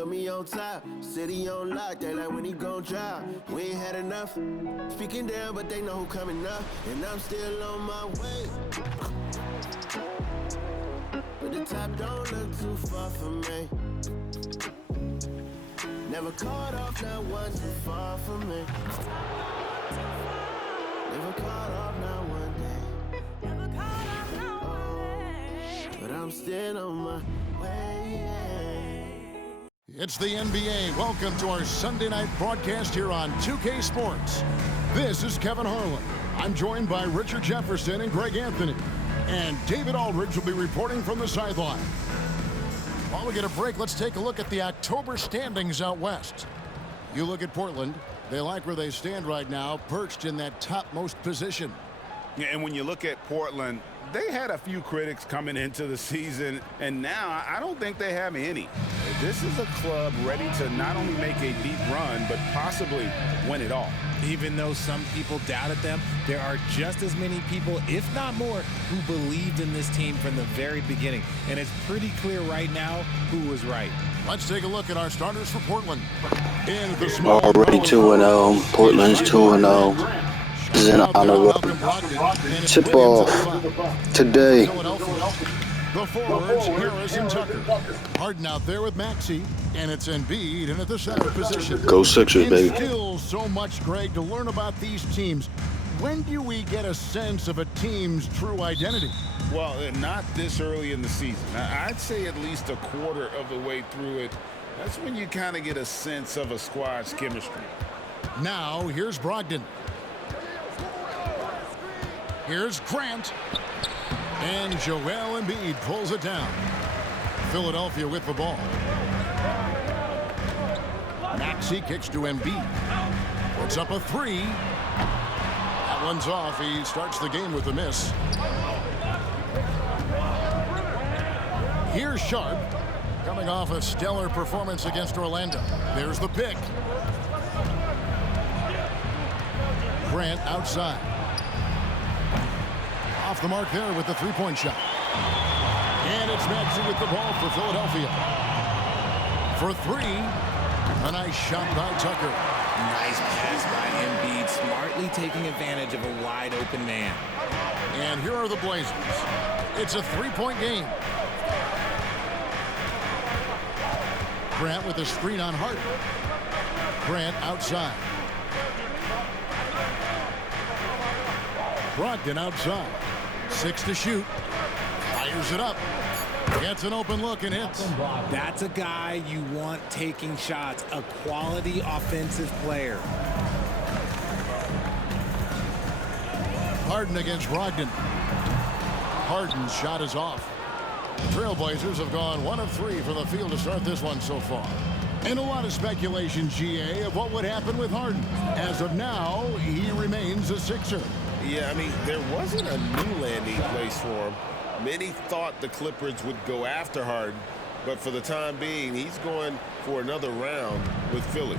put me on top. City on lock, they like when he gon' drop. We ain't had enough. Speaking down, but they know who coming up. And I'm still on my way. But the top don't look too far from me. Never caught off, not one too far from me. Never caught off, not one day. Never caught off, not one day. But I'm still on my way. It's the NBA. Welcome to our Sunday night broadcast here on 2K Sports. This is Kevin Harlan. I'm joined by Richard Jefferson and Greg Anthony. And David Aldridge will be reporting from the sideline. While we get a break, let's take a look at the October standings out west. You look at Portland. They like where they stand right now, perched in that topmost position. Yeah, and when you look at Portland, they had a few critics coming into the season, and now I don't think they have any. This is a club ready to not only make a deep run, but possibly win it all. Even though some people doubted them, there are just as many people, if not more, who believed in this team from the very beginning. And it's pretty clear right now who was right. Let's take a look at our starters for Portland. Already 2-0. Portland's 2-0. This is an honor tip off today. The forwards, Harris and Tucker. Harden out there with Maxey, and it's Embiid in at the center position. Go Sixers, baby. Still so much, Greg, to learn about these teams. When do we get a sense of a team's true identity? Well, not this early in the season. I'd say at least a quarter of the way through it. That's when you kind of get a sense of a squad's chemistry. Now, here's Brogdon. Here's Grant. And Joel Embiid pulls it down. Philadelphia with the ball. Maxey kicks to Embiid. Puts up a three. That one's off. He starts the game with a miss. Here's Sharp, coming off a stellar performance against Orlando. There's the pick. Grant outside. Off the mark there with the three-point shot. And it's Maxey with the ball for Philadelphia. For three, a nice shot by Tucker. Nice pass by Embiid, smartly taking advantage of a wide-open man. And here are the Blazers. It's a three-point game. Grant with a screen on Harden. Grant outside. Brogdon outside. 6 to shoot. Fires it up. Gets an open look and hits. That's a guy you want taking shots, a quality offensive player. Harden against Brogdon. Harden's shot is off. The Trailblazers have gone 1 of 3 from the field to start this one so far. And a lot of speculation, GA, of what would happen with Harden. As of now, he remains a Sixer. Yeah, I mean, there wasn't a new landing place for him. Many thought the Clippers would go after Harden, but for the time being, he's going for another round with Philly.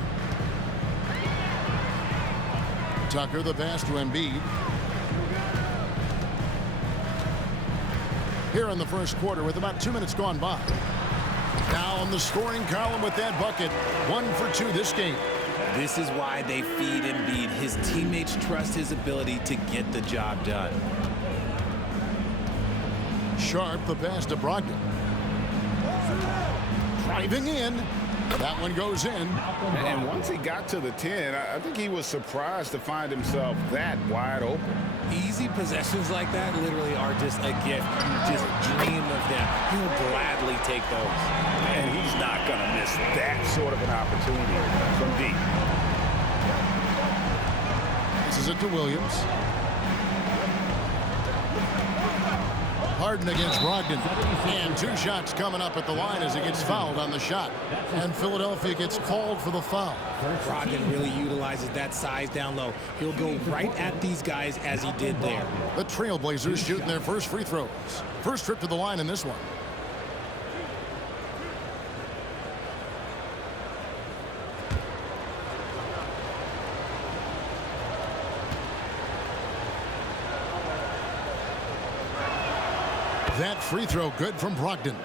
Tucker, the pass to Embiid. Here in the first quarter with about 2 minutes gone by. Now on the scoring column with that bucket. 1 for 2 this game. This is why they feed Embiid. His teammates trust his ability to get the job done. Sharp, the pass to Brogdon. Driving in. That one goes in. And once he got to the 10, I think he was surprised to find himself that wide open. Easy possessions like that literally are just a gift. You just dream of them. He'll gladly take those. And he's not going to miss that sort of an opportunity from deep. This is it to Williams. Harden against Brogdon. And 2 shots coming up at the line as he gets fouled on the shot. And Philadelphia gets called for the foul. Brogdon really utilizes that size down low. He'll go right at these guys as he did there. The Trailblazers shooting their first free throws. First trip to the line in this one. That free throw good from Brogdon.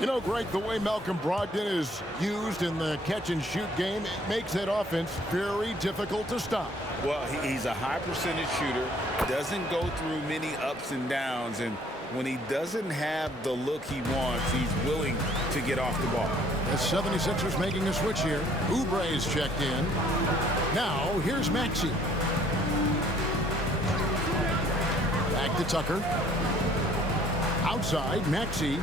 You know, Greg, the way Malcolm Brogdon is used in the catch-and-shoot game, it makes that offense very difficult to stop. Well, he's a high percentage shooter, doesn't go through many ups and downs, and when he doesn't have the look he wants, he's willing to get off the ball. The 76ers making a switch here. Oubre is checked in. Now, here's Maxey. Back to Tucker. Outside, Maxey.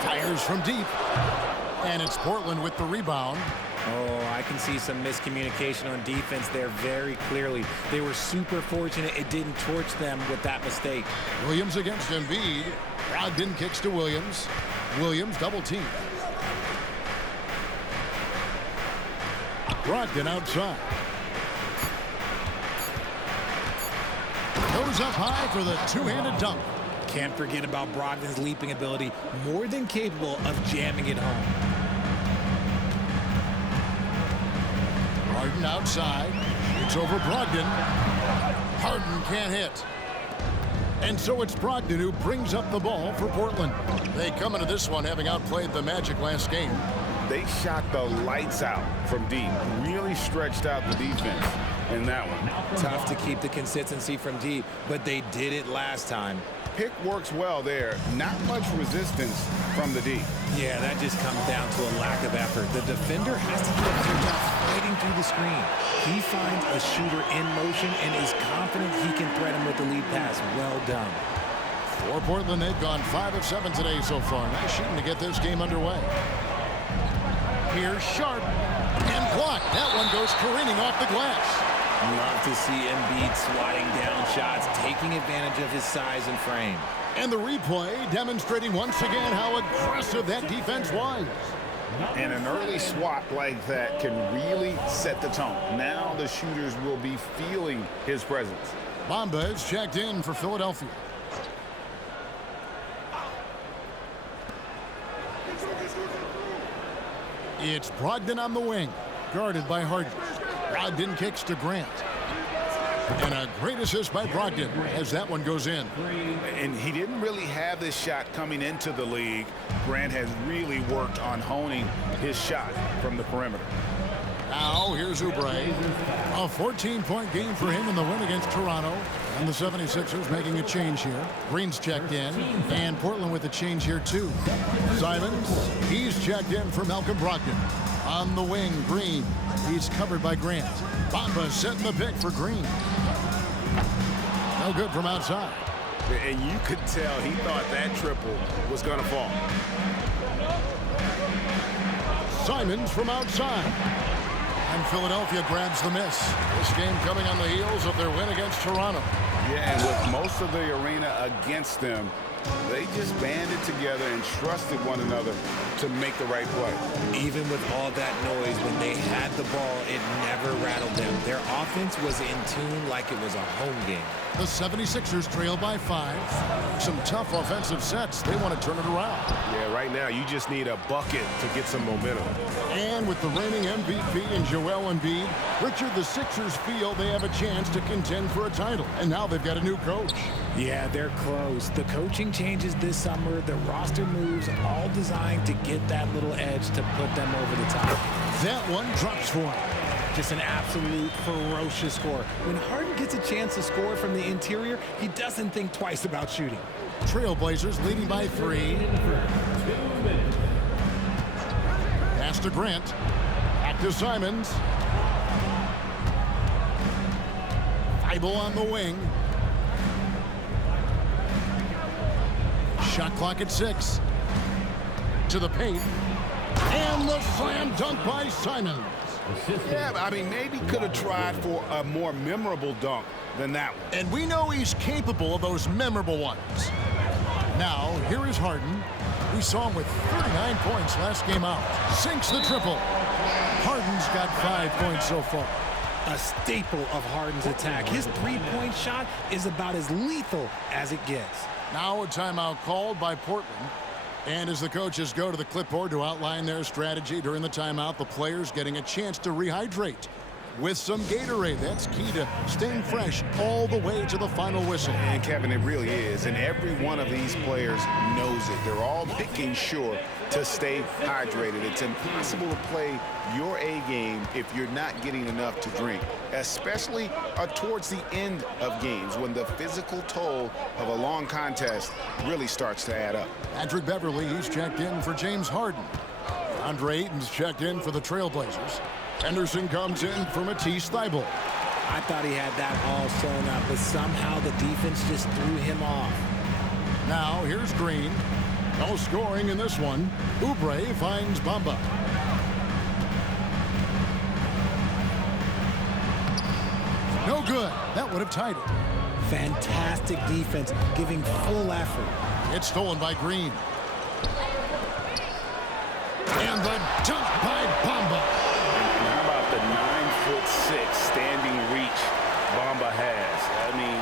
Fires from deep. And it's Portland with the rebound. Oh, I can see some miscommunication on defense there very clearly. They were super fortunate it didn't torch them with that mistake. Williams against Embiid. Brogdon kicks to Williams. Williams double team. Brogdon outside. Goes up high for the two-handed dunk. Can't forget about Brogdon's leaping ability, more than capable of jamming it home. Harden outside. It's over Brogdon. Harden can't hit. And so it's Brogdon who brings up the ball for Portland. They come into this one having outplayed the Magic last game. They shot the lights out from deep, really stretched out the defense in that one. Tough to keep the consistency from deep, but they did it last time. Pick works well there. Not much resistance from the D. Yeah, that just comes down to a lack of effort. The defender has to get their job fighting through the screen. He finds a shooter in motion and is confident he can threat him with the lead pass. Well done. For Portland, they've gone 5 of 7 today so far. Nice shooting to get this game underway. Here's Sharp. And blocked. That one goes careening off the glass. Love to see Embiid swatting down shots, taking advantage of his size and frame. And the replay demonstrating once again how aggressive that defense was. And an early swat like that can really set the tone. Now the shooters will be feeling his presence. Bamba is checked in for Philadelphia. It's Brogdon on the wing, guarded by Harden. Brogdon kicks to Grant. And a great assist by Brogdon as that one goes in. And he didn't really have this shot coming into the league. Grant has really worked on honing his shot from the perimeter. Now here's Oubre. A 14-point game for him in the win against Toronto. And the 76ers making a change here. Green's checked in. And Portland with a change here too. Simons, he's checked in for Malcolm Brogdon. On the wing, Green. He's covered by Grant. Bamba setting the pick for Green. No good from outside. And you could tell he thought that triple was going to fall. Simons from outside. And Philadelphia grabs the miss. This game coming on the heels of their win against Toronto. Yeah, and with most of the arena against them, they just banded together and trusted one another to make the right play. Even with all that noise, when they had the ball, it never rattled them. Their offense was in tune like it was a home game. The 76ers trail by 5. Some tough offensive sets. They want to turn it around. Yeah, right now you just need a bucket to get some momentum. And with the reigning MVP in Joel Embiid, Richard, the Sixers feel they have a chance to contend for a title. And now they've got a new coach. Yeah, they're close. The coaching changes this summer, the roster moves, all designed to get that little edge to put them over the top. That one drops for him. Just an absolute ferocious score. When Harden gets a chance to score from the interior, he doesn't think twice about shooting. Trailblazers leading by 3. Pass to Grant. Back to Simons. Thibault on the wing. Shot clock at 6. To the paint. And the slam dunk by Simons. Yeah, I mean, maybe could have tried for a more memorable dunk than that one. And we know he's capable of those memorable ones. Now, here is Harden. We saw him with 39 points last game out. Sinks the triple. Harden's got 5 points so far. A staple of Harden's attack. His three-point shot is about as lethal as it gets. Now a timeout called by Portland. And as the coaches go to the clipboard to outline their strategy during the timeout, the players getting a chance to rehydrate. with some Gatorade. That's key to staying fresh all the way to the final whistle. And Kevin, it really is. And every one of these players knows it. They're all making sure to stay hydrated. It's impossible to play your A game if you're not getting enough to drink, especially towards the end of games when the physical toll of a long contest really starts to add up. Patrick Beverly, he's checked in for James Harden. Andre Ayton's checked in for the Trailblazers. Henderson comes in for Matisse Thybulle. I thought he had that all sewn up, but somehow the defense just threw him off. Now here's Green. No scoring in this one. Oubre finds Bamba. No good. That would have tied it. Fantastic defense, giving full effort. It's stolen by Green. And the dunk by Bamba. And how about the 9'6" standing reach Bamba has? I mean,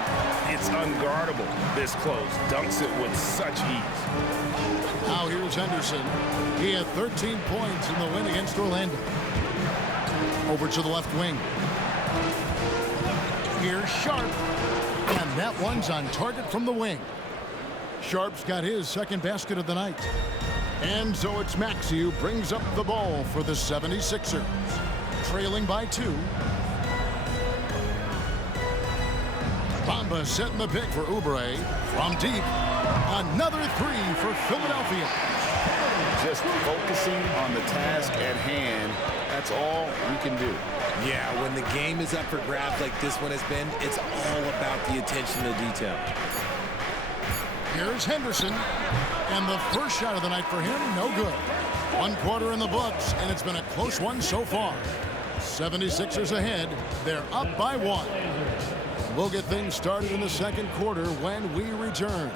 it's unguardable this close. Dunks it with such ease. Now here's Henderson. He had 13 points in the win against Orlando. Over to the left wing. Here's Sharp. And that one's on target from the wing. Sharp's got his second basket of the night. And so it's Maxey who brings up the ball for the 76ers. Trailing by 2. Bamba setting the pick for Oubre. From deep. Another 3 for Philadelphia. Just focusing on the task at hand, that's all you can do. Yeah, when the game is up for grabs like this one has been, it's all about the attention to detail. Here's Henderson. And the first shot of the night for him, no good. 1 quarter in the books, and it's been a close one so far. 76ers ahead. They're up by 1. We'll get things started in the second quarter when we return.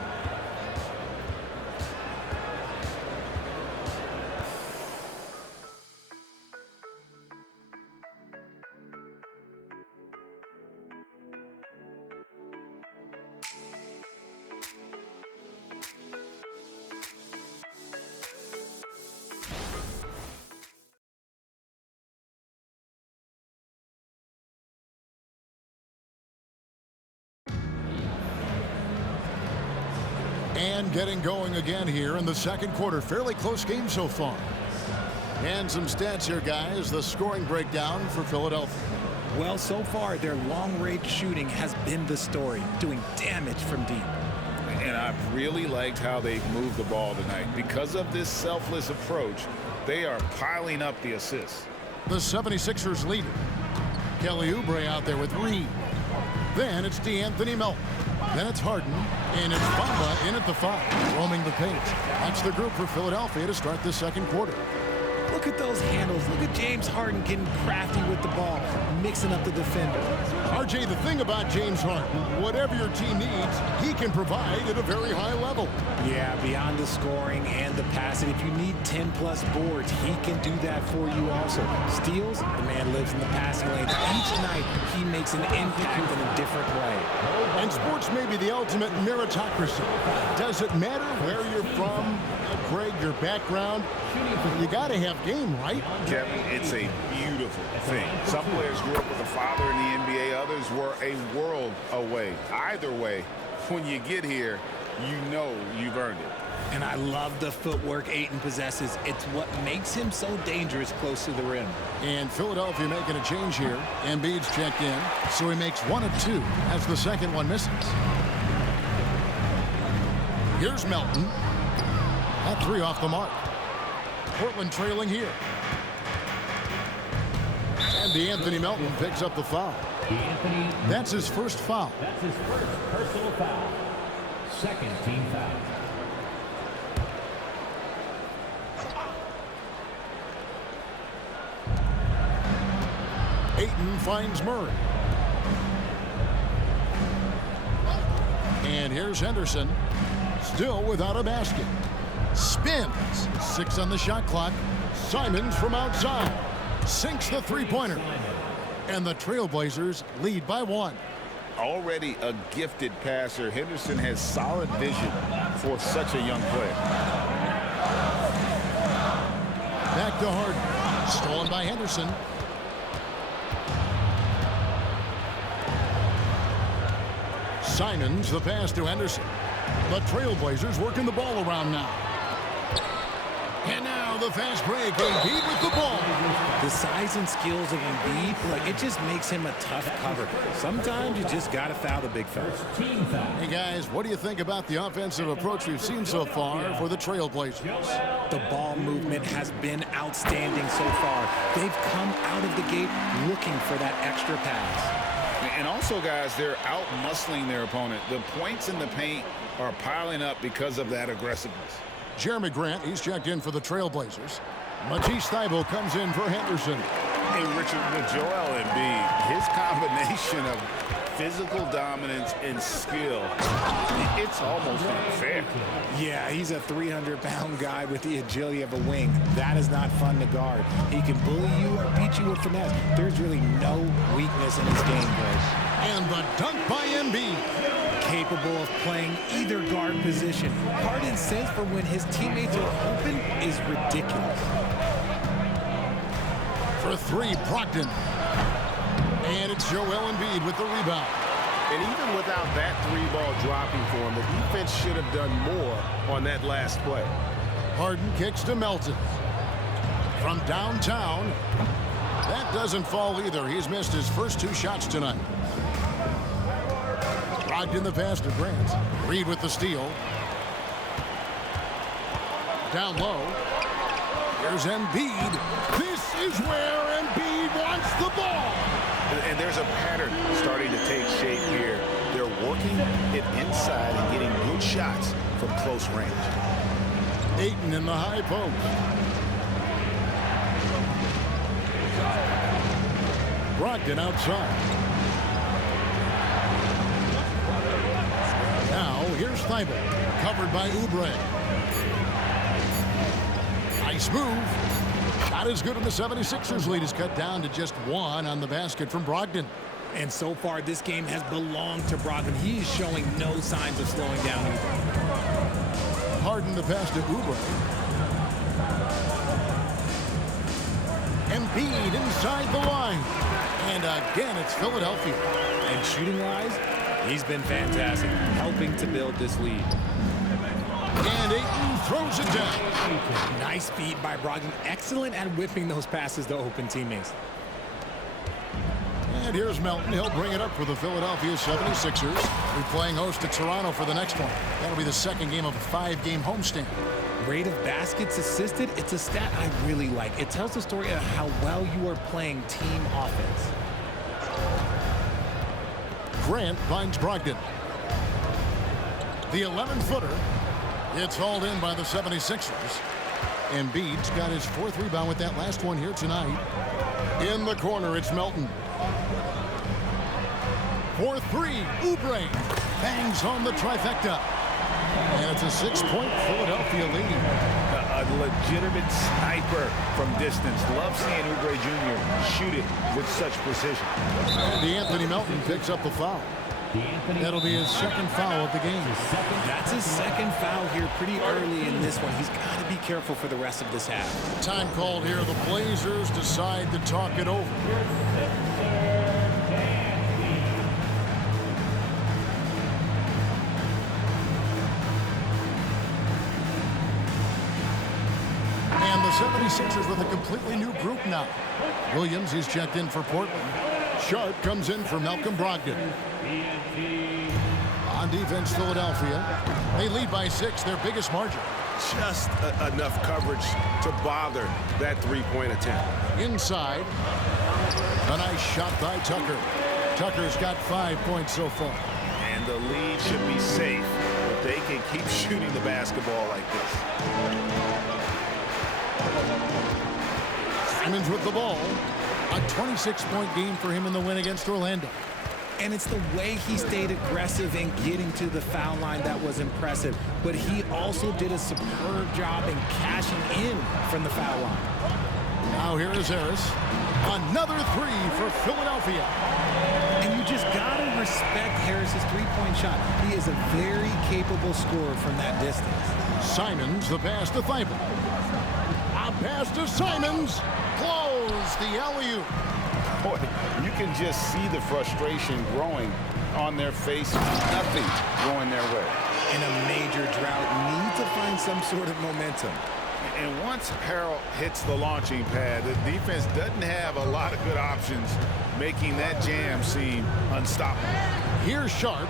And getting going again here in the second quarter. Fairly close game so far. And some stats here, guys. The scoring breakdown for Philadelphia. Well, so far, their long-range shooting has been the story, doing damage from deep. And I've really liked how they've moved the ball tonight. Because of this selfless approach, they are piling up the assists. The 76ers lead it. Kelly Oubre out there with Reed. Then it's DeAnthony Melton. Then it's Harden, and it's Bamba in at the 5, roaming the paint. That's the group for Philadelphia to start the second quarter. Look at those handles. Look at James Harden getting crafty with the ball, mixing up the defender. RJ, the thing about James Harden, whatever your team needs, he can provide at a very high level. Yeah, beyond the scoring and the passing, if you need 10-plus boards, he can do that for you also. Steals, the man lives in the passing lane. Each night, he makes an impact in a different way. And sports may be the ultimate meritocracy. Does it matter where you're from, Greg, your background? You got to have game, right? Kevin, it's a beautiful thing. Some players grew up with a father in the NBA. Others were a world away. Either way, when you get here, you know you've earned it. And I love the footwork Ayton possesses. It's what makes him so dangerous close to the rim. And Philadelphia making a change here. Embiid's checked in, so he makes 1 of 2 as the second one misses. Here's Melton. That 3 off the mark. Portland trailing here. And DeAnthony Melton picks up the foul. That's his first foul. That's his first personal foul. Second team foul. Ayton finds Murray. And here's Henderson. Still without a basket. Spins. 6 on the shot clock. Simons from outside. Sinks the three-pointer. And the Trailblazers lead by 1. Already a gifted passer, Henderson has solid vision for such a young player. Back to Harden. Stolen by Henderson. Simons, the pass to Henderson. The Trailblazers working the ball around now. And now the fast break. Embiid with the ball. The size and skills of Embiid, like, it just makes him a tough cover. Sometimes you just got to foul the big fella. Hey, guys, what do you think about the offensive approach we've seen so far for the Trailblazers? The ball movement has been outstanding so far. They've come out of the gate looking for that extra pass. And also, guys, they're out-muscling their opponent. The points in the paint are piling up because of that aggressiveness. Jeremy Grant, he's checked in for the Trailblazers. Matisse Thybulle comes in for Henderson. Hey, Richard, with Joel Embiid, his combination of physical dominance and skill, it's almost unfair. Yeah, he's a 300-pound guy with the agility of a wing. That is not fun to guard. He can bully you or beat you with finesse. There's really no weakness in his game, Greg. And the dunk by Embiid. Capable of playing either guard position. Harden's sense for when his teammates are open is ridiculous. For three, Brogdon. And it's Joel Embiid with the rebound. And even without that three-ball dropping for him, the defense should have done more on that last play. Harden kicks to Melton. From downtown, that doesn't fall either. He's missed his first two shots tonight. Brogdon the pass to Grant. Reed with the steal. Down low. Here's Embiid. This is where Embiid wants the ball. And there's a pattern starting to take shape here. They're working it inside and getting good shots from close range. Ayton in the high post. Brogdon outside. Now, here's Thybulle, covered by Oubre. Nice move. Not as good, and the 76ers lead is cut down to just one on the basket from Brogdon. And so far, this game has belonged to Brogdon. He is showing no signs of slowing down either. Harden the pass to Oubre. Embiid inside the line. And again, it's Philadelphia. And shooting-wise, he's been fantastic, helping to build this lead. And Ayton throws it down. Nice feed by Brogdon. Excellent at whipping those passes to open teammates. And here's Melton. He'll bring it up for the Philadelphia 76ers. We're playing host to Toronto for the next one. That'll be the second game of a 5-game homestand. Rate of baskets assisted, it's a stat I really like. It tells the story of how well you are playing team offense. Grant finds Brogdon. The 11-footer. It's hauled in by the 76ers. Embiid's got his fourth rebound with that last one here tonight. In the corner, it's Melton. For three, Oubre bangs home the trifecta. And it's a 6-point Philadelphia lead. A legitimate sniper from distance. Love seeing Oubre Jr. shoot it with such precision. DeAnthony Melton picks up the foul. That'll be his second foul of the game. That's his second foul here pretty early in this one. He's got to be careful for the rest of this half. Time called here. The Blazers decide to talk it over. And the 76ers with a completely new group now. Williams is checked in for Portland. Sharp comes in for Malcolm Brogdon. On defense, Philadelphia. They lead by 6, their biggest margin. Just enough coverage to bother that three-point attempt. Inside. A nice shot by Tucker. Tucker's got 5 points so far. And the lead should be safe if they can keep shooting the basketball like this. Simons with the ball. A 26-point game for him in the win against Orlando. And it's the way he stayed aggressive in getting to the foul line that was impressive. But he also did a superb job in cashing in from the foul line. Now here is Harris. Another three for Philadelphia. And you just got to respect Harris's three-point shot. He is a very capable scorer from that distance. Simons, the pass to Thybulle. A pass to Simons. Close the alley-oop. Boy, you can just see the frustration growing on their face, nothing going their way. In a major drought, need to find some sort of momentum. And once Harrell hits the launching pad, the defense doesn't have a lot of good options, making that jam seem unstoppable. Here's Sharp.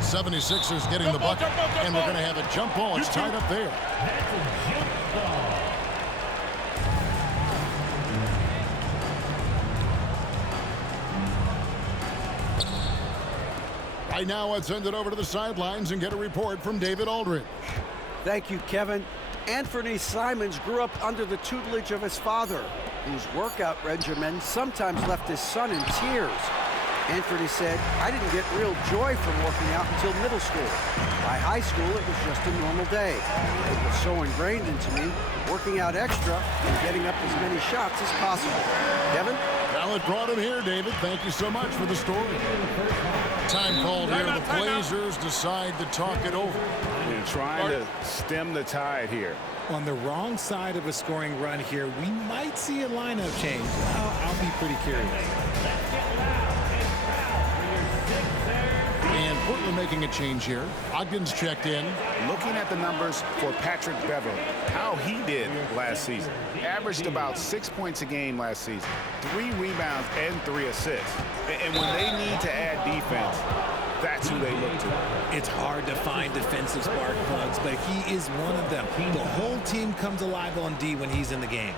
76ers getting the bucket, and we're going to have a jump ball. It's tied up there. That's a jump ball. Right now, let's send it over to the sidelines and get a report from David Aldridge. Thank you, Kevin. Anthony Simons grew up under the tutelage of his father, whose workout regimen sometimes left his son in tears. Anthony said, "I didn't get real joy from working out until middle school. By high school, it was just a normal day. It was so ingrained into me, working out extra and getting up as many shots as possible." Kevin? Well, it brought him here, David. Thank you so much for the story. Time called here. The Blazers decide to talk it over. They're trying to stem the tide here. On the wrong side of a scoring run here, we might see a lineup change. I'll be pretty curious. And Portland making a change here. Ogden's checked in. Looking at the numbers for Patrick Beverley, how he did last season. Averaged about 6 points a game last season, 3 rebounds and 3 assists. And when they need to add defense, that's who they look to. It's hard to find defensive spark plugs, but he is one of them. The whole team comes alive on D when he's in the game.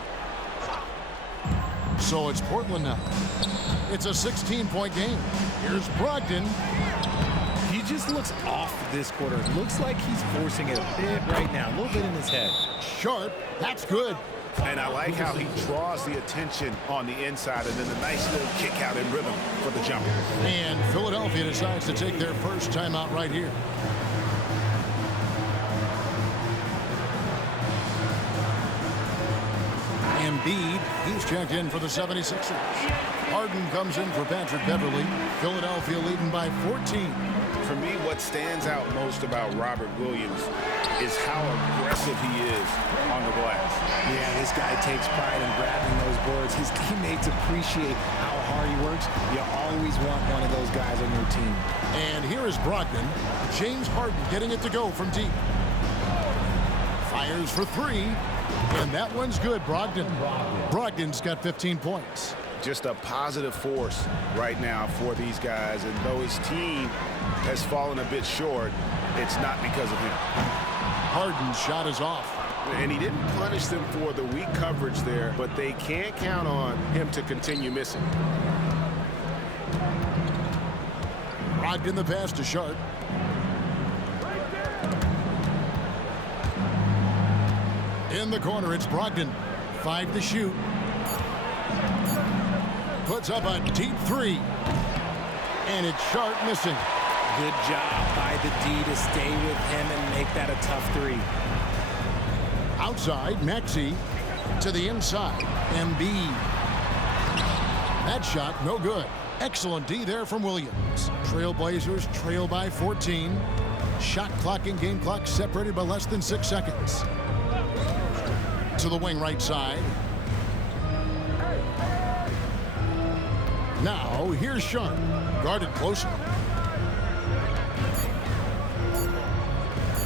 So it's Portland now. It's a 16-point game. Here's Brogdon. He just looks off this quarter. Looks like he's forcing it a bit right now, a little bit in his head. Sharp. That's good. And I like how he draws the attention on the inside and then the nice little kick out in rhythm for the jumper. And Philadelphia decides to take their first timeout right here. Embiid, he's checked in for the 76ers. Harden comes in for Patrick Beverley. Philadelphia leading by 14. For me, what stands out most about Robert Williams is how aggressive he is on the glass. Yeah, this guy takes pride in grabbing those boards. His teammates appreciate how hard he works. You always want one of those guys on your team. And here is Brogdon. James Harden getting it to go from deep. Fires for 3. And that one's good, Brogdon. Brogdon's got 15 points. Just a positive force right now for these guys. And though his team has fallen a bit short, it's not because of him. Harden's shot is off. And he didn't punish them for the weak coverage there, but they can't count on him to continue missing. Brogdon the pass to Sharp. In the corner, it's Brogdon. 5 to shoot. Puts up a deep 3. And it's Sharp missing. Good job by the D to stay with him and make that a tough 3. Outside, Maxey to the inside. Embiid. That shot, no good. Excellent D there from Williams. Trailblazers trail by 14. Shot clock and game clock separated by less than 6 seconds. To the wing right side. Now, here's Sharp. Guarded closely.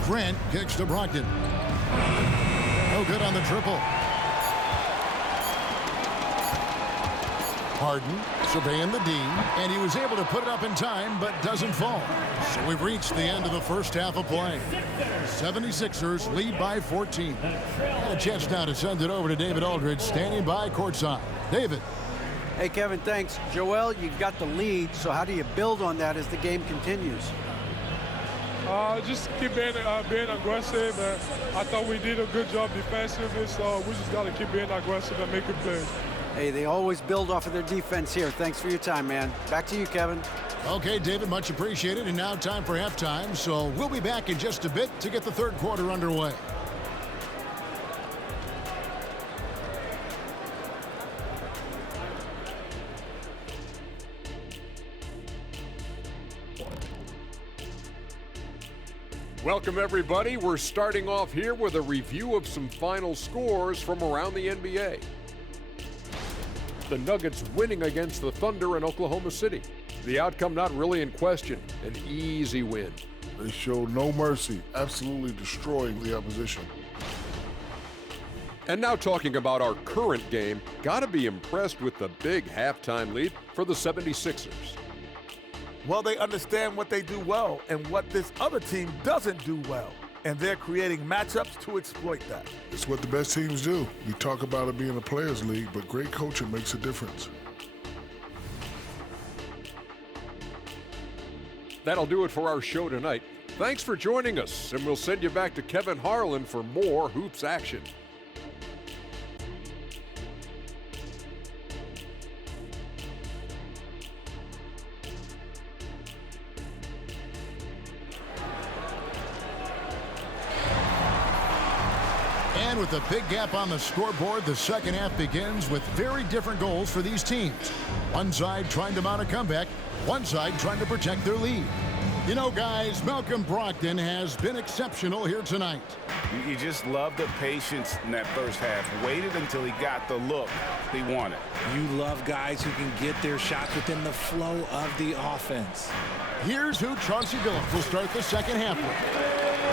Grant kicks to Brogdon. No good on the triple. Harden surveying the D, and he was able to put it up in time, but doesn't fall. So we've reached the end of the first half of play. 76ers lead by 14. And a chance now to send it over to David Aldridge, standing by courtside. David. Hey, Kevin, thanks. Joel, you've got the lead, so how do you build on that as the game continues? Just keep being aggressive. I thought we did a good job defensively, so we just got to keep being aggressive and making plays. Hey, they always build off of their defense here. Thanks for your time, man. Back to you, Kevin. Okay, David, much appreciated. And now time for halftime, so we'll be back in just a bit to get the third quarter underway. Welcome, everybody. We're starting off here with a review of some final scores from around the NBA. The Nuggets winning against the Thunder in Oklahoma City. The outcome not really in question. An easy win. They showed no mercy, absolutely destroying the opposition. And now talking about our current game, gotta be impressed with the big halftime lead for the 76ers. Well, they understand what they do well and what this other team doesn't do well. And they're creating matchups to exploit that. It's what the best teams do. We talk about it being a players' league, but great coaching makes a difference. That'll do it for our show tonight. Thanks for joining us, and we'll send you back to Kevin Harlan for more hoops action. And with a big gap on the scoreboard, the second half begins with very different goals for these teams. One side trying to mount a comeback, one side trying to protect their lead. You know, guys, Malcolm Brogdon has been exceptional here tonight. You just love the patience in that first half. Waited until he got the look he wanted. You love guys who can get their shots within the flow of the offense. Here's who Chauncey Billups will start the second half with.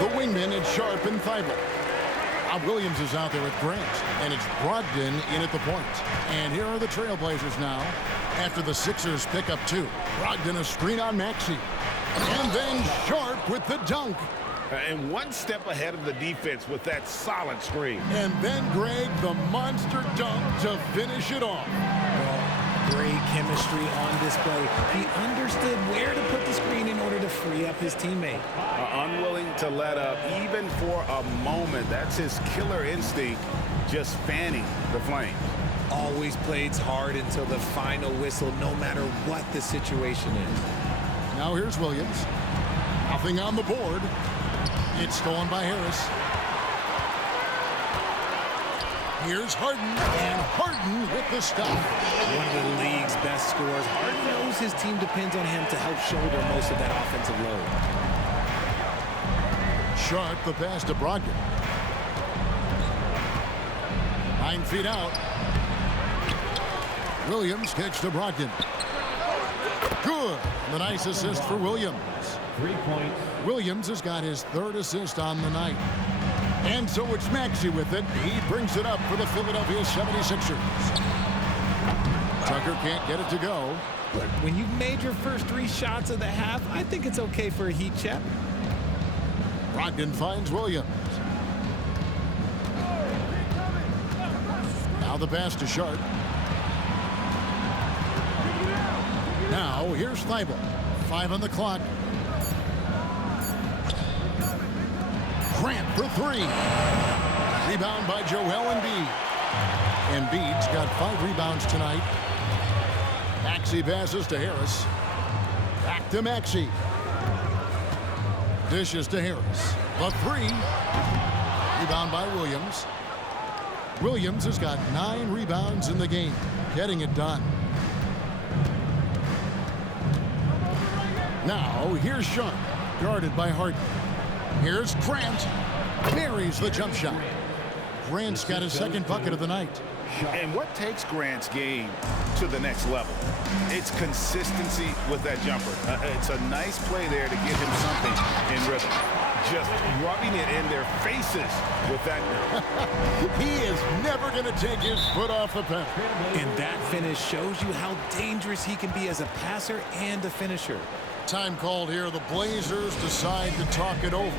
The wingmen in Sharp and Thibault. Bob Williams is out there with Grant, and it's Brogdon in at the point. And here are the Trailblazers now after the Sixers pick up 2. Brogdon a screen on Maxey. And then Sharp with the dunk. And one step ahead of the defense with that solid screen. And then Greg, the monster dunk to finish it off. Great chemistry on display. He understood where to put the screen in order to free up his teammate. Unwilling to let up even for a moment. That's his killer instinct, just fanning the flames. Always plays hard until the final whistle, no matter what the situation is. Now here's Williams. Nothing on the board. It's stolen by Harris. Here's Harden, and Harden with the stop. One of the league's best scorers. Harden knows his team depends on him to help shoulder most of that offensive load. Sharp the pass to Brogdon. 9 feet out. Williams kicks to Brogdon. Good. The nice assist for Williams. 3 points. Williams has got his 3rd assist on the night. And so it's Maxey with it. He brings it up for the Philadelphia 76ers. Tucker can't get it to go. Look, when you've made your first 3 shots of the half, I think it's okay for a heat check. Brogdon finds Williams. Now the pass to Sharp. Now here's Thibault. 5 on the clock. Grant for 3. Rebound by Joel Embiid. Embiid's got 5 rebounds tonight. Maxey passes to Harris. Back to Maxey. Dishes to Harris. The 3. Rebound by Williams. Williams has got 9 rebounds in the game. Getting it done. Now here's Sharp. Guarded by Harden. Here's Grant. Marries the jump shot. Grant's got his 2nd bucket of the night. And what takes Grant's game to the next level? It's consistency with that jumper. It's a nice play there to give him something in rhythm. Just rubbing it in their faces with that. He is never going to take his foot off the pedal. And that finish shows you how dangerous he can be as a passer and a finisher. Time called here. The Blazers decide to talk it over.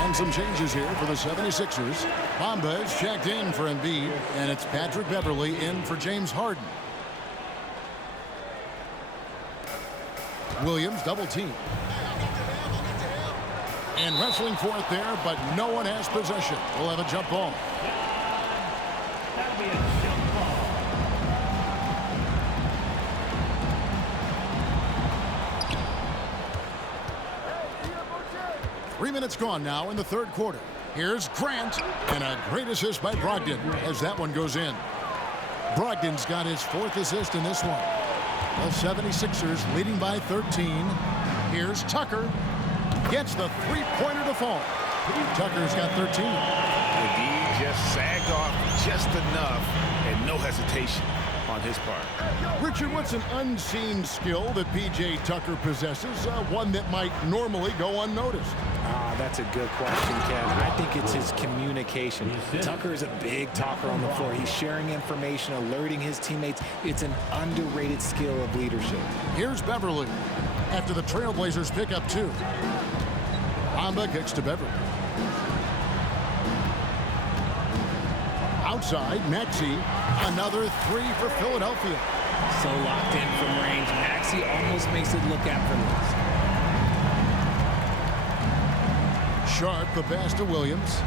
And some changes here for the 76ers. Bamba is checked in for Embiid, and it's Patrick Beverley in for James Harden. Williams double team. And wrestling for it there, but no one has possession. We'll have a jump ball. That'll be a jump ball. 3 minutes gone now in the 3rd quarter. Here's Grant, and a great assist by Brogdon as that one goes in. Brogdon's got his 4th assist in this one. The 76ers leading by 13. Here's Tucker. Gets the 3-pointer to fall. Tucker's got 13. The D just sagged off just enough and no hesitation on his part. Richard, what's an unseen skill that P.J. Tucker possesses, one that might normally go unnoticed? That's a good question, Kev. I think it's his communication. Tucker is a big talker on the floor. He's sharing information, alerting his teammates. It's an underrated skill of leadership. Here's Beverly after the Trailblazers pick up 2. Bamba kicks to Beverly. Outside, Maxey, another 3 for Philadelphia. So locked in from range, Maxey almost makes it look effortless. Sharp, the pass to Williams.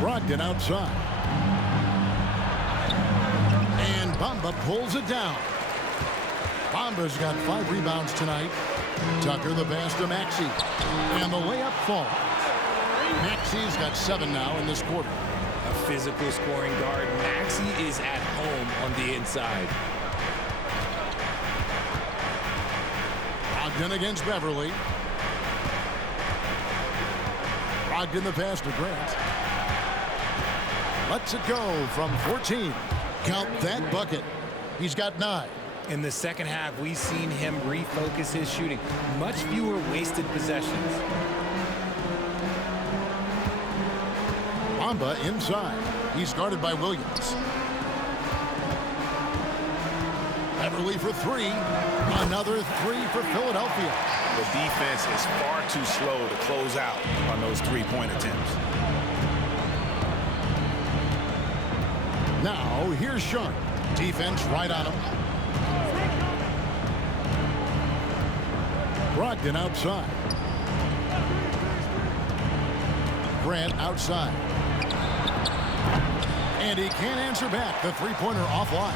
Brogdon outside. And Bamba pulls it down. Bamba's got 5 rebounds tonight. Tucker the pass to Maxey. And the layup falls. Maxey's got 7 now in this quarter. A physical scoring guard. Maxey is at home on the inside. Brogdon against Beverly. Brogdon the pass to Grant. Lets it go from 14. Count that bucket. He's got 9. In the second half, we've seen him refocus his shooting. Much fewer wasted possessions. Bamba inside. He's guarded by Williams. Beverly for 3. Another 3 for Philadelphia. The defense is far too slow to close out on those 3-point attempts. Now, here's Sharp. Defense right on him. Brogdon outside. Grant outside. And he can't answer back. The three-pointer offline.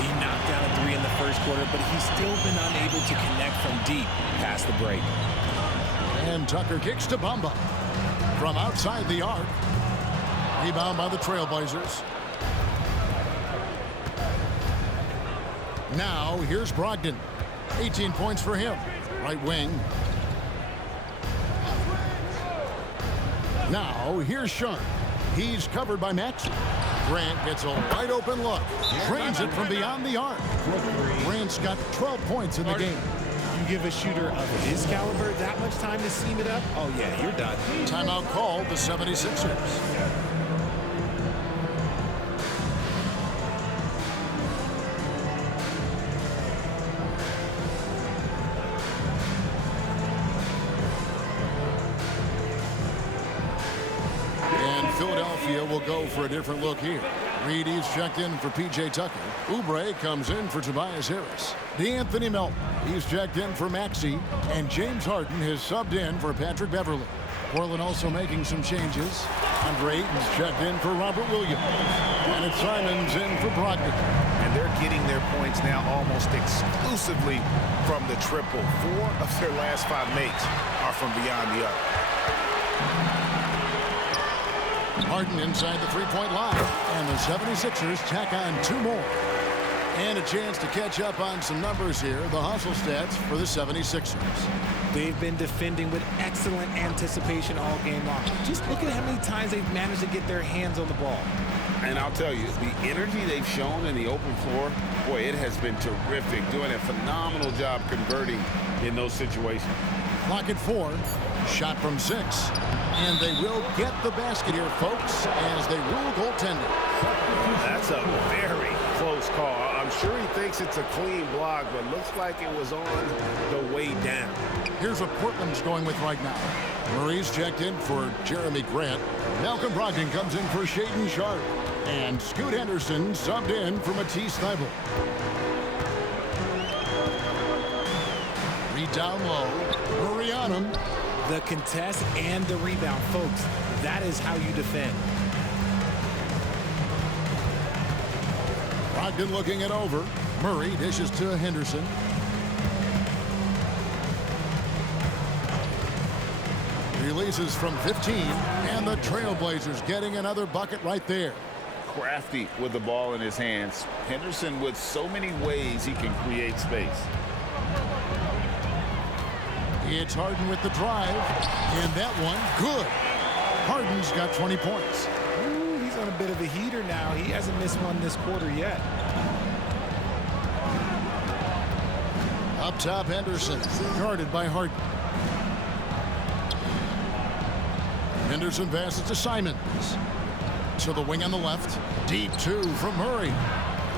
He knocked down a 3 in the first quarter, but he's still been unable to connect from deep past the break. And Tucker kicks to Bamba from outside the arc. Rebound by the Trailblazers. Now, here's Brogdon. 18 points for him. Right wing. Now, here's Sharp. He's covered by Maxey. Grant gets a wide open look. Drains it from beyond the arc. Grant's got 12 points in the game. You give a shooter of his caliber that much time to seam it up? Oh, yeah, you're done. Timeout called the 76ers. Philadelphia will go for a different look here. Reedy's checked in for P.J. Tucker. Oubre comes in for Tobias Harris. D'Anthony Melton, he's checked in for Maxey. And James Harden has subbed in for Patrick Beverly. Portland also making some changes. Andre Ayton's checked in for Robert Williams. And it's Simons in for Brogdon. And they're getting their points now almost exclusively from the triple. 4 of their last 5 makes are from beyond the arc. Harden inside the three-point line. And the 76ers tack on 2 more. And a chance to catch up on some numbers here. The hustle stats for the 76ers. They've been defending with excellent anticipation all game long. Just look at how many times they've managed to get their hands on the ball. And I'll tell you, the energy they've shown in the open floor, boy, it has been terrific. Doing a phenomenal job converting in those situations. Clock at 4. Shot from 6. And they will get the basket here, folks, as they rule goaltending. That's a very close call. I'm sure he thinks it's a clean block, but looks like it was on the way down. Here's what Portland's going with right now. Murray's checked in for Jeremy Grant. Malcolm Brogdon comes in for Shaedon Sharpe. And Scoot Henderson subbed in for Matisse Thybulle. Reed down low. Murray on him. The contest and the rebound, folks. That is how you defend. Brogdon looking it over. Murray dishes to Henderson. Releases from 15. And the Trailblazers getting another bucket right there. Crafty with the ball in his hands. Henderson with so many ways he can create space. It's Harden with the drive, and that one, good. Harden's got 20 points. Ooh, he's on a bit of a heater now. He hasn't missed one this quarter yet. Up top, Henderson, guarded by Harden. Henderson passes to Simons. To the wing on the left. Deep two from Murray.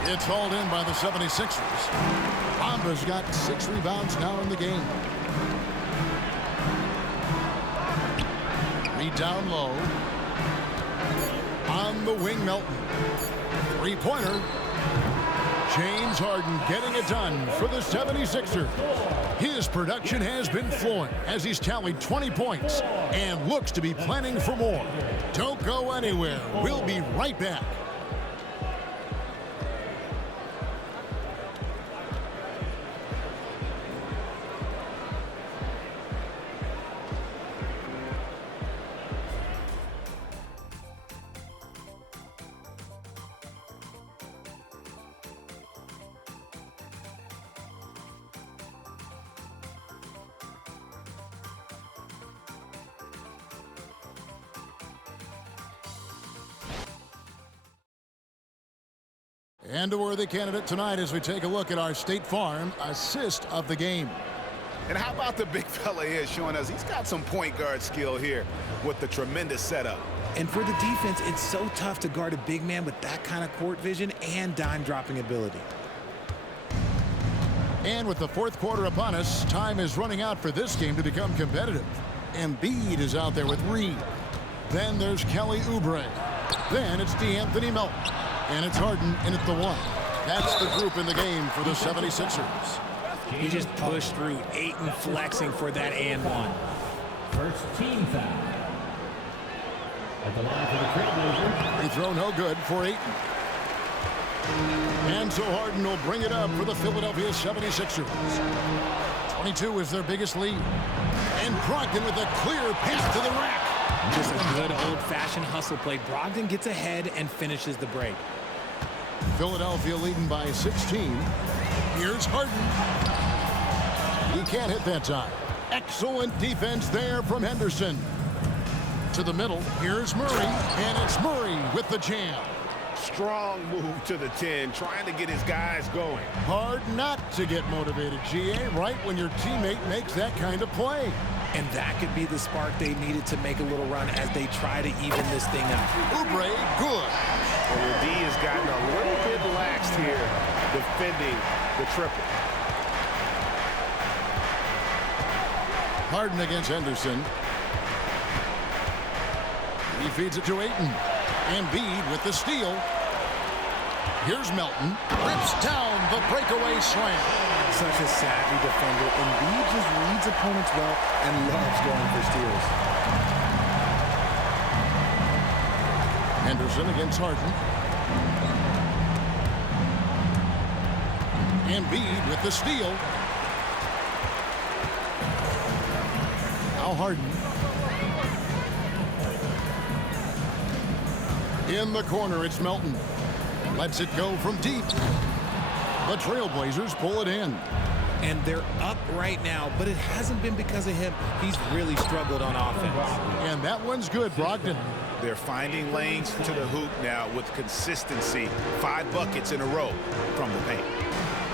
It's hauled in by the 76ers. Bamba's got 6 rebounds now in the game. Reed down low. On the wing, Melton. Three-pointer. James Harden getting it done for the 76ers. His production has been flowing as he's tallied 20 points and looks to be planning for more. Don't go anywhere. We'll be right back. And a worthy candidate tonight as we take a look at our State Farm assist of the game. And how about the big fella here showing us he's got some point guard skill here with the tremendous setup. And for the defense, it's so tough to guard a big man with that kind of court vision and dime-dropping ability. And with the fourth quarter upon us, time is running out for this game to become competitive. Embiid is out there with Reed. Then there's Kelly Oubre. Then it's DeAnthony Melton. And it's Harden in at the 1. That's the group in the game for the 76ers. He just pushed through. Ayton flexing for that and 1. First team foul. At the line for the Trailblazers. Free throw no good for Ayton. And so Harden will bring it up for the Philadelphia 76ers. 22 is their biggest lead. And Brogdon with a clear pass to the rack. Just a good old-fashioned hustle play. Brogdon gets ahead and finishes the break. Philadelphia leading by 16. Here's Harden. He can't hit that time. Excellent defense there from Henderson. To the middle, here's Murray, and it's Murray with the jam. Strong move to the 10, trying to get his guys going. Hard not to get motivated, GA, right when your teammate makes that kind of play. And that could be the spark they needed to make a little run as they try to even this thing up. Oubre, good. Well, the D has gotten a little bit laxed here defending the triple. Harden against Henderson. He feeds it to Ayton. Embiid with the steal. Here's Melton. Rips down the breakaway slam. Such a savvy defender. Embiid just reads opponents well and loves going for steals. Henderson against Harden. Embiid with the steal. Now Harden. In the corner, it's Melton. Lets it go from deep. The Trailblazers pull it in. And they're up right now, but it hasn't been because of him. He's really struggled on offense. And that one's good, Brogdon. They're finding lanes to the hoop now with consistency. 5 buckets in a row from the paint.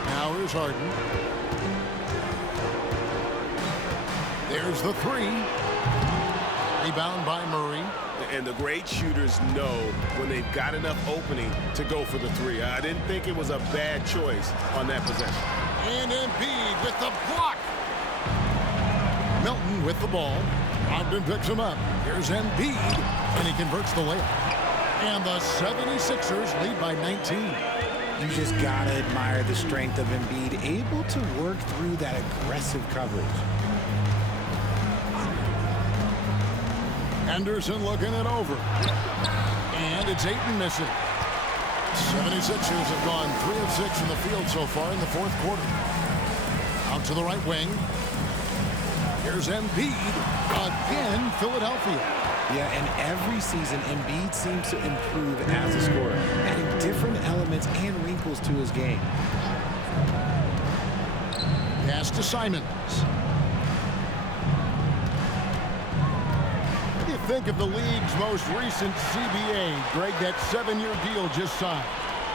Now here's Harden. There's the 3. Rebound by Murray. And the great shooters know when they've got enough opening to go for the 3. I didn't think it was a bad choice on that possession. And Embiid with the block. Melton with the ball. Brogdon picks him up. Here's Embiid, and he converts the layup. And the 76ers lead by 19. You just gotta admire the strength of Embiid, able to work through that aggressive coverage. Henderson looking it over. And it's Ayton missing. 76ers have gone 3 of 6 from the field so far in the fourth quarter. Out to the right wing. Here's Embiid. Again, Philadelphia. Yeah, and every season, Embiid seems to improve as a scorer, adding different elements and wrinkles to his game. Pass to Simons. think of the league's most recent CBA? Greg, that 7-year deal just signed.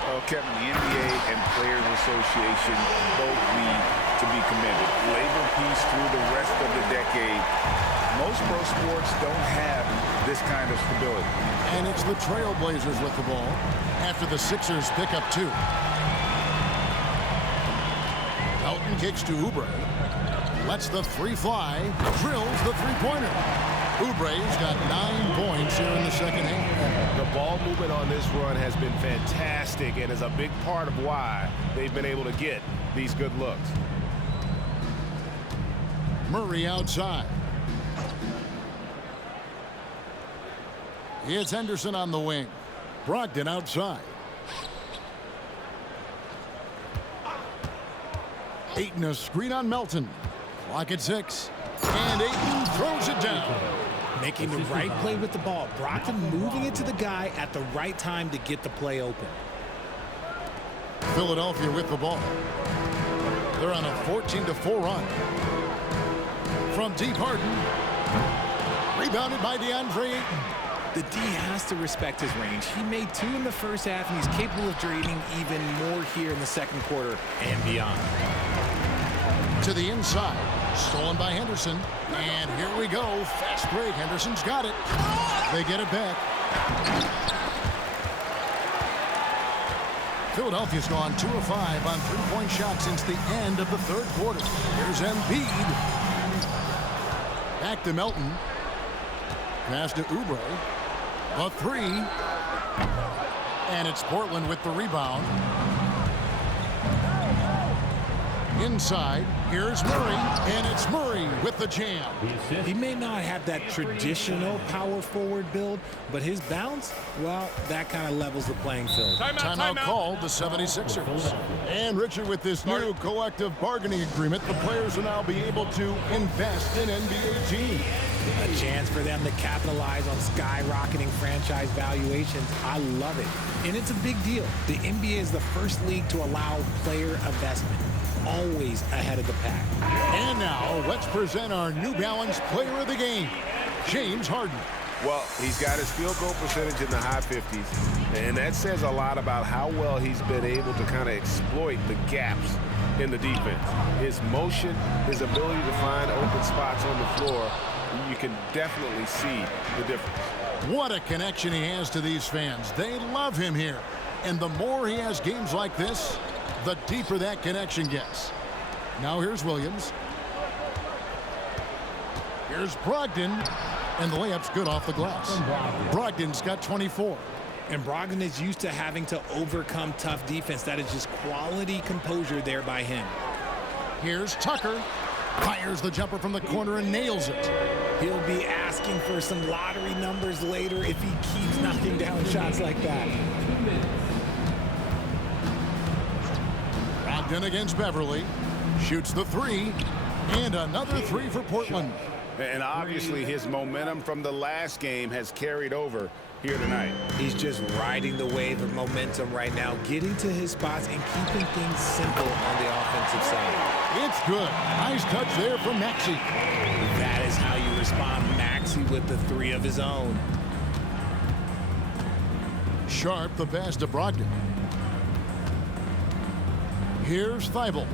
Well, Kevin, the NBA and Players Association both need to be commended. Labor peace through the rest of the decade. Most pro sports don't have this kind of stability. And it's the Trailblazers with the ball after the Sixers pick up 2. Melton kicks to Oubre. Lets the 3 fly. Drills the 3-pointer. Oubre's got 9 points here in the second half. The ball movement on this run has been fantastic and is a big part of why they've been able to get these good looks. Murray outside. It's Henderson on the wing. Brogdon outside. Ayton a screen on Melton. Clock at 6. And Ayton throws it down. Making the right play with the ball. Brogdon moving it to the guy at the right time to get the play open. Philadelphia with the ball. They're on a 14-4 run. From deep, Harden. Rebounded by DeAndre Ayton. The D has to respect his range. He made 2 in the first half, and he's capable of draining even more here in the second quarter and beyond. To the inside. Stolen by Henderson. And here we go. Fast break. Henderson's got it. They get it back. Philadelphia's gone 2 of 5 on 3-point shots since the end of the third quarter. Here's Embiid. Back to Melton. Pass to Oubre. The 3. And it's Portland with the rebound. Inside, here's Murray, and it's Murray with the jam. He may not have that traditional power forward build, but his bounce, well, that kind of levels the playing field. Timeout called the 76ers. And Richard, with this new collective bargaining agreement, the players will now be able to invest in NBA teams. A chance for them to capitalize on skyrocketing franchise valuations. I love it. And it's a big deal. The NBA is the first league to allow player investment. Always ahead of the pack. And now, let's present our New Balance player of the game, James Harden. Well, he's got his field goal percentage in the high 50s, and that says a lot about how well he's been able to kind of exploit the gaps in the defense. His motion, his ability to find open spots on the floor, you can definitely see the difference. What a connection he has to these fans. They love him here. And the more he has games like this, the deeper that connection gets. Now here's Williams. Here's Brogdon. And the layup's good off the glass. Brogdon's got 24. And Brogdon is used to having to overcome tough defense. That is just quality composure there by him. Here's Tucker. Fires the jumper from the corner and nails it. He'll be asking for some lottery numbers later if he keeps knocking down shots like that. Brogdon against Beverly. Shoots the 3. And another 3 for Portland. And obviously his momentum from the last game has carried over here tonight. He's just riding the wave of momentum right now, getting to his spots and keeping things simple on the offensive side. It's good. Nice touch there from Maxey. That is how you respond. Maxey with the 3 of his own. Sharp the pass to Brogdon. Here's Thibault.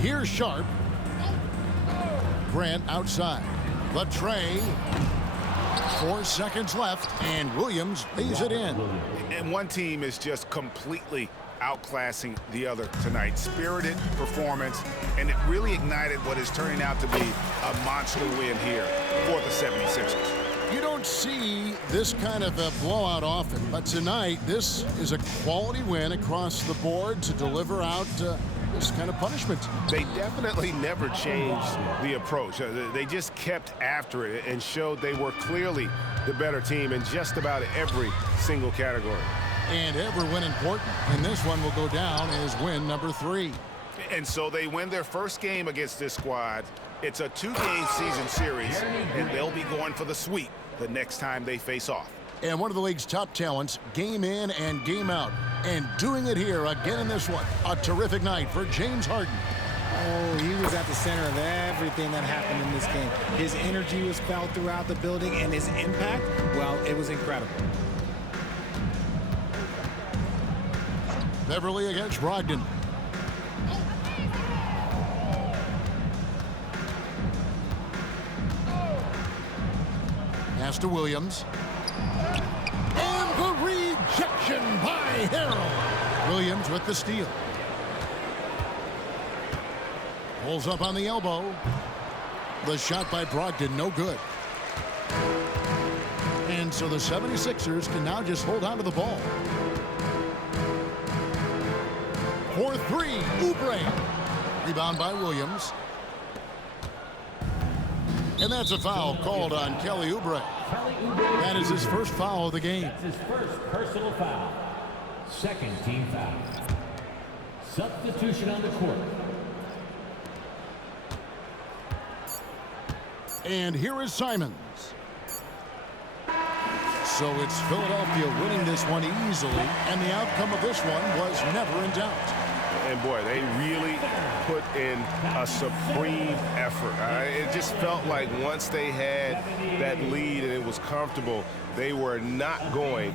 Here's Sharp. Grant outside. The tray. 4 seconds left, and Williams lays it in. And one team is just completely outclassing the other tonight. Spirited performance, and it really ignited what is turning out to be a monster win here for the 76ers. You don't see this kind of a blowout often, but tonight this is a quality win across the board to deliver out this kind of punishment. They definitely never changed the approach. They just kept after it and showed they were clearly the better team in just about every single category. And every win important, and this one will go down as win number 3. And so they win their first game against this squad. It's a 2-game season series, and they'll be going for the sweep the next time they face off. And one of the league's top talents, game in and game out. And doing it here again in this one. A terrific night for James Harden. Oh, he was at the center of everything that happened in this game. His energy was felt throughout the building, and his impact, well, it was incredible. Beverly against Brogdon. Pass to Williams. And the rejection by Harrell. Williams with the steal. Pulls up on the elbow. The shot by Brogdon, no good. And so the 76ers can now just hold on to the ball. For three, Oubre. Rebound by Williams. And that's a foul called on Kelly Oubre. That is his first foul of the game. That's his first personal foul. Second team foul. Substitution on the court. And here is Simons. So it's Philadelphia winning this one easily, and the outcome of this one was never in doubt. And boy, they really put in a supreme effort. It just felt like once they had that lead and it was comfortable, they were not going